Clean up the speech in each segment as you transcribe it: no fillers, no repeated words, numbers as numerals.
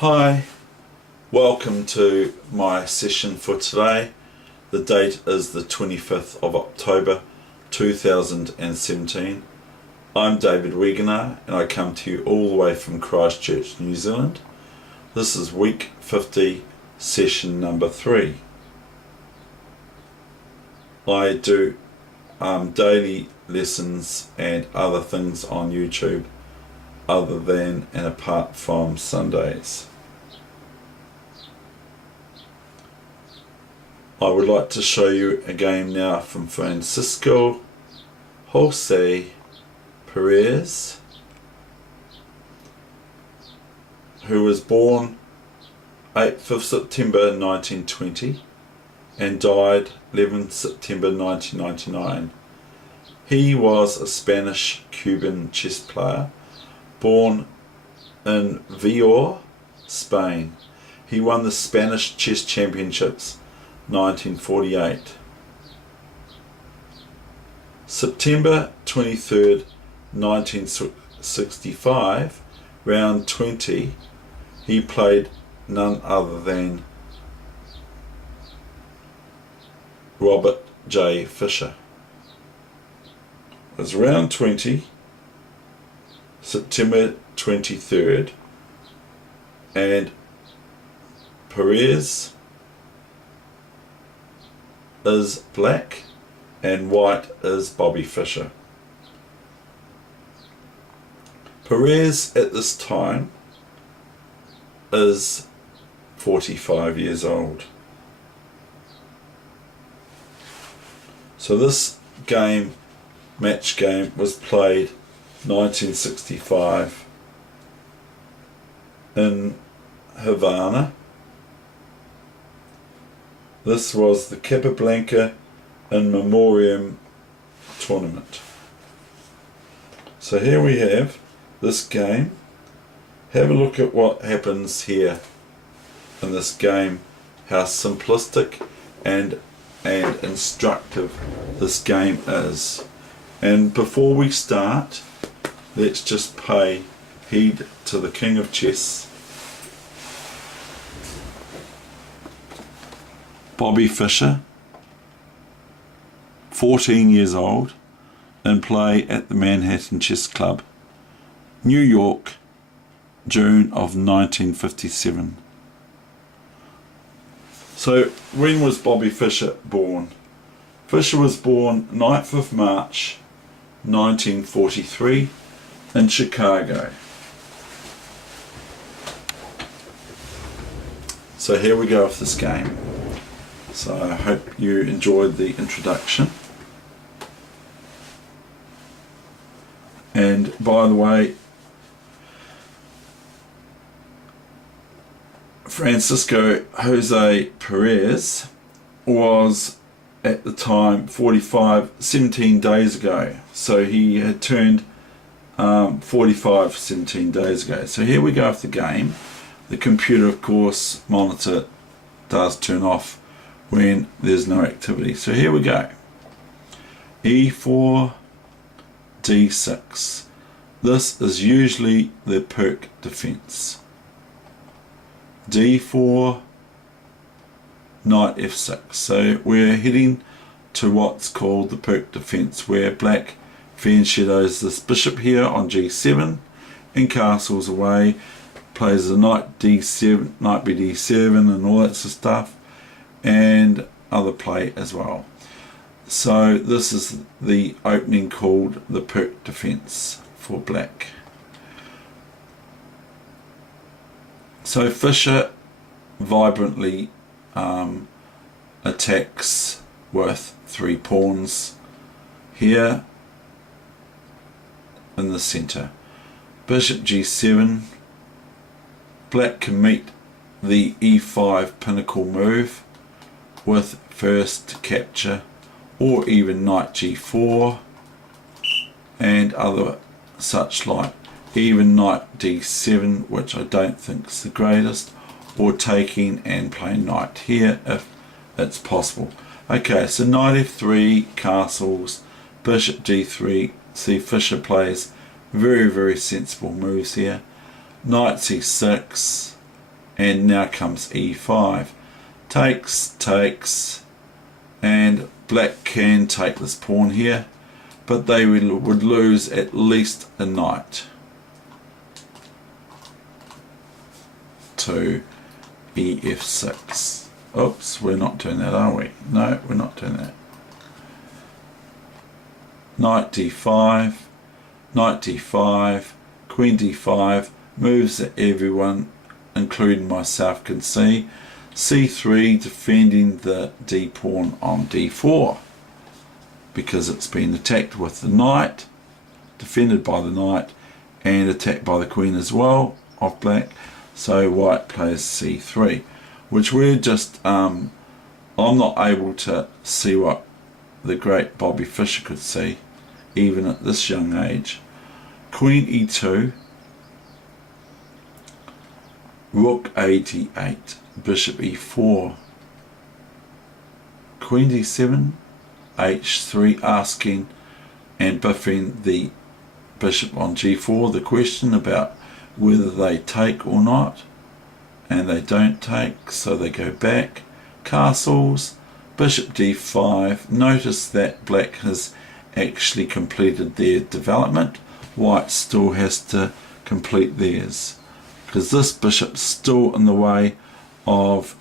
Hi, welcome to my session for today. The date is the 25th of October 2017. I'm David Weegenaar and I come to you all the way from Christchurch, New Zealand. This is week 50, session number 3. I do daily lessons and other things on YouTube other than and apart from Sundays. I would like to show you a game now from Francisco Jose Perez, who was born 8th of September 1920 and died 11th September 1999. He was a Spanish-Cuban chess player born in Vior, Spain. He won the Spanish Chess Championships 1948. September 23rd, 1965, round 20, he played none other than Robert J. Fischer. It was round 20, September 23rd, and Perez is black and white is Bobby Fischer. Perez at this time is 45 years old. So this match game was played 1965 in Havana. This was the Capablanca in Memoriam tournament. So here we have this game. Have a look at what happens here in this game, how simplistic and instructive this game is. And before we start, let's just pay heed to the King of Chess, Bobby Fischer, 14 years old, in play at the Manhattan Chess Club, New York, June of 1957. So when was Bobby Fischer born? Fischer was born 9th of March 1943 in Chicago. So here we go with this game. So I hope you enjoyed the introduction. And by the way, Francisco Jose Perez was at the time 17 days ago. So he had turned 45 17 days ago. So here we go with the game. The computer, of course, monitor does turn off when there's no activity. So here we go. E4, D6. This is usually the Pirc defense. D4, Knight F6. So we're heading to what's called the Pirc defense, where black fan shadows this bishop here on G7 and castles away, plays a knight D7, knight BD7 and all that sort of stuff, and other play as well. So this is the opening called the Pirc defense for black. So Fischer vibrantly attacks with 3 pawns here in the center. Bishop G7. Black can meet the E5 pinnacle move with first capture, or even knight G4 and other such like, even knight D7, which I don't think is the greatest, or taking and playing knight here if it's possible. Okay, so knight F3, castles, bishop D3. See, Fischer plays very sensible moves here. Knight C6, and now comes e5. Takes, and black can take this pawn here, but they would lose at least a knight to ef6. Oops, we're not doing that, are we? No, we're not doing that. Knight d5, knight d5, queen d5, moves that everyone, including myself, can see. c3, defending the d pawn on d4, because it's been attacked with the knight, defended by the knight, and attacked by the queen as well of black. So white plays c3, which we're just, I'm not able to see what the great Bobby Fischer could see, even at this young age. Queen e2, rook a8, bishop e4, queen d7, h3, asking and buffing the bishop on g4. The question about whether they take or not, and they don't take, so they go back. Castles, bishop d5. Notice that black has actually completed their development. White still has to complete theirs, because this bishop's still in the way of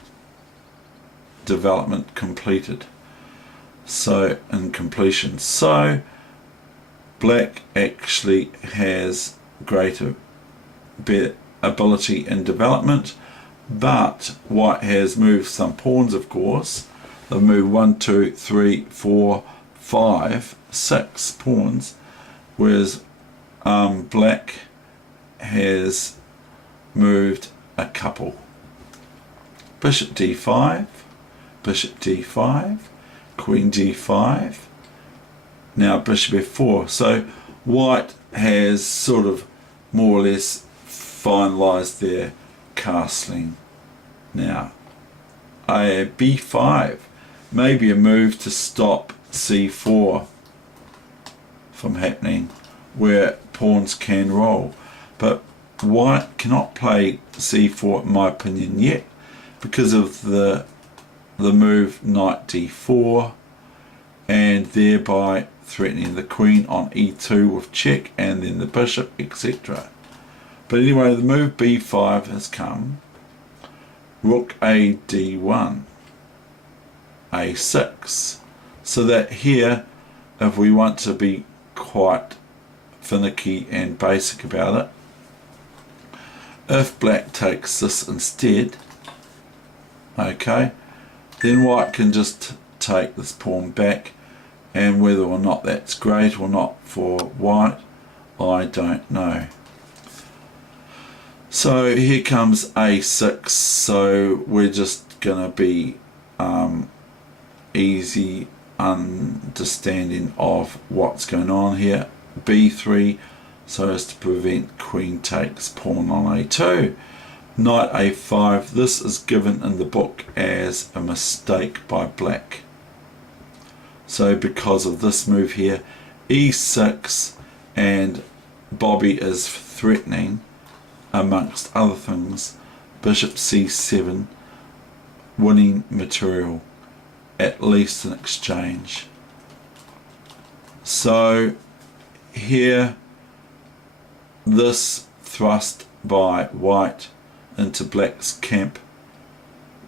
development completed. So, in completion. So, black actually has greater ability in development, but white has moved some pawns, of course. They've moved 1, 2, 3, 4, 5, 6 pawns, whereas black has moved a couple. Bishop d5, bishop d5, queen d5, now bishop f4. So white has sort of more or less finalised their castling. Now a b5, maybe a move to stop c4 from happening, where pawns can roll, but white cannot play c4 in my opinion yet, because of the move knight d4, and thereby threatening the queen on e2 with check, and then the bishop, etc. But anyway, the move b5 has come. Rook a d1, a6, so that here, if we want to be quite finicky and basic about it, if black takes this instead, okay, then white can just take this pawn back, and whether or not that's great or not for white, I don't know. So here comes a6, so we're just gonna be easy understanding of what's going on here. b3, so as to prevent queen takes pawn on a2. Knight a5, this is given in the book as a mistake by black. So because of this move here, e6, and Bobby is threatening, amongst other things, bishop c7, winning material, at least in exchange. So here, this thrust by white into black's camp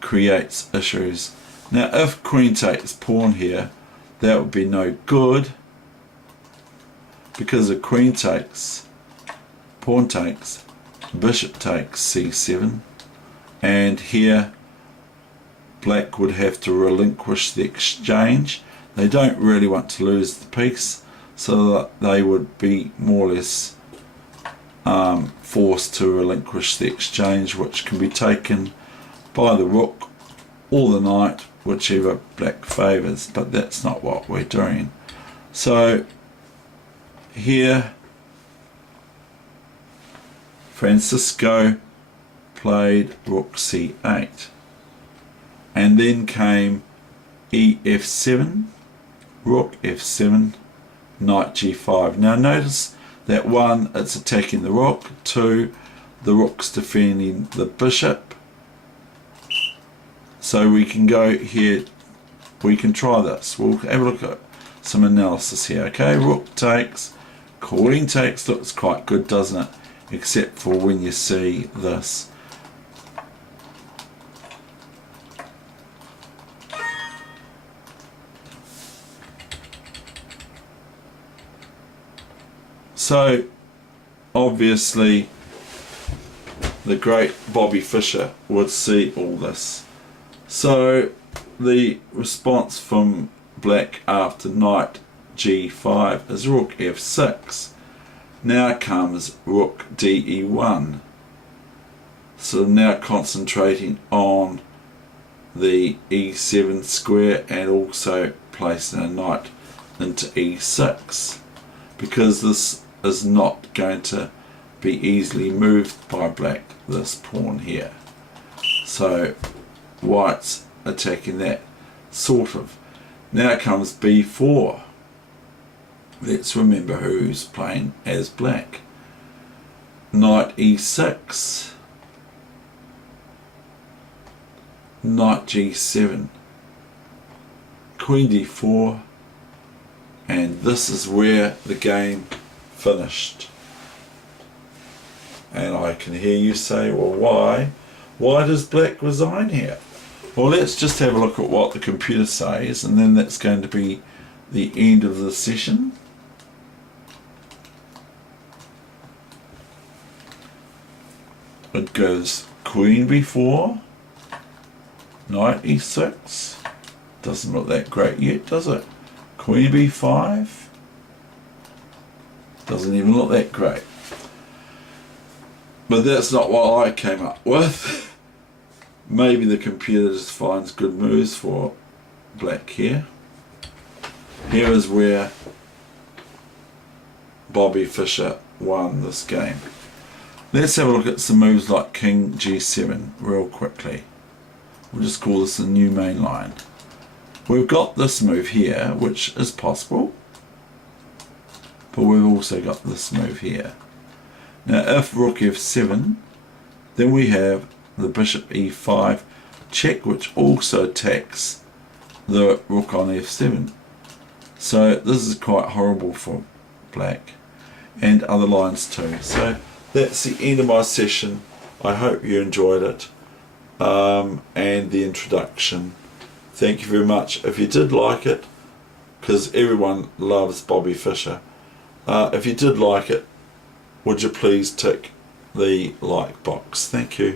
creates issues. Now if queen takes pawn here, that would be no good, because if queen takes, pawn takes, bishop takes c7, and here black would have to relinquish the exchange. They don't really want to lose the piece, so that they would be more or less forced to relinquish the exchange, which can be taken by the rook or the knight, whichever black favours, but that's not what we're doing. So here Francisco played rook c8, and then came ef7, rook f7, knight g5. Now notice that 1, it's attacking the rook, 2, the rook's defending the bishop, So we can go here, we can try this. We'll have a look at some analysis here. Okay, rook takes, queen takes, looks quite good, doesn't it? Except for when you see this. So obviously the great Bobby Fischer would see all this. So the response from black after knight g5 is rook f6. Now comes rook de1. So now concentrating on the e7 square and also placing a knight into e6, because this is not going to be easily moved by black, this pawn here. So white's attacking that, sort of. Now comes b4. Let's remember who's playing as black. Knight e6. Knight g7. Queen d4. And this is where the game finished. And I can hear you say, well, why? Why does black resign here? Well, let's just have a look at what the computer says, and then that's going to be the end of the session. It goes queen b4, knight e6. Doesn't look that great yet, does it? Queen b5. Doesn't even look that great. But that's not what I came up with. Maybe the computer just finds good moves for black here. Here is where Bobby Fischer won this game. Let's have a look at some moves like king g7 real quickly. We'll just call this a new main line. We've got this move here, which is possible, but we've also got this move here. Now if rook f7, then we have the bishop e5 check, which also attacks the rook on f7. So this is quite horrible for black, and other lines too. So that's the end of my session. I hope you enjoyed it, and the introduction. Thank you very much. If you did like it, because everyone loves Bobby Fischer, if you did like it, would you please tick the like box? Thank you.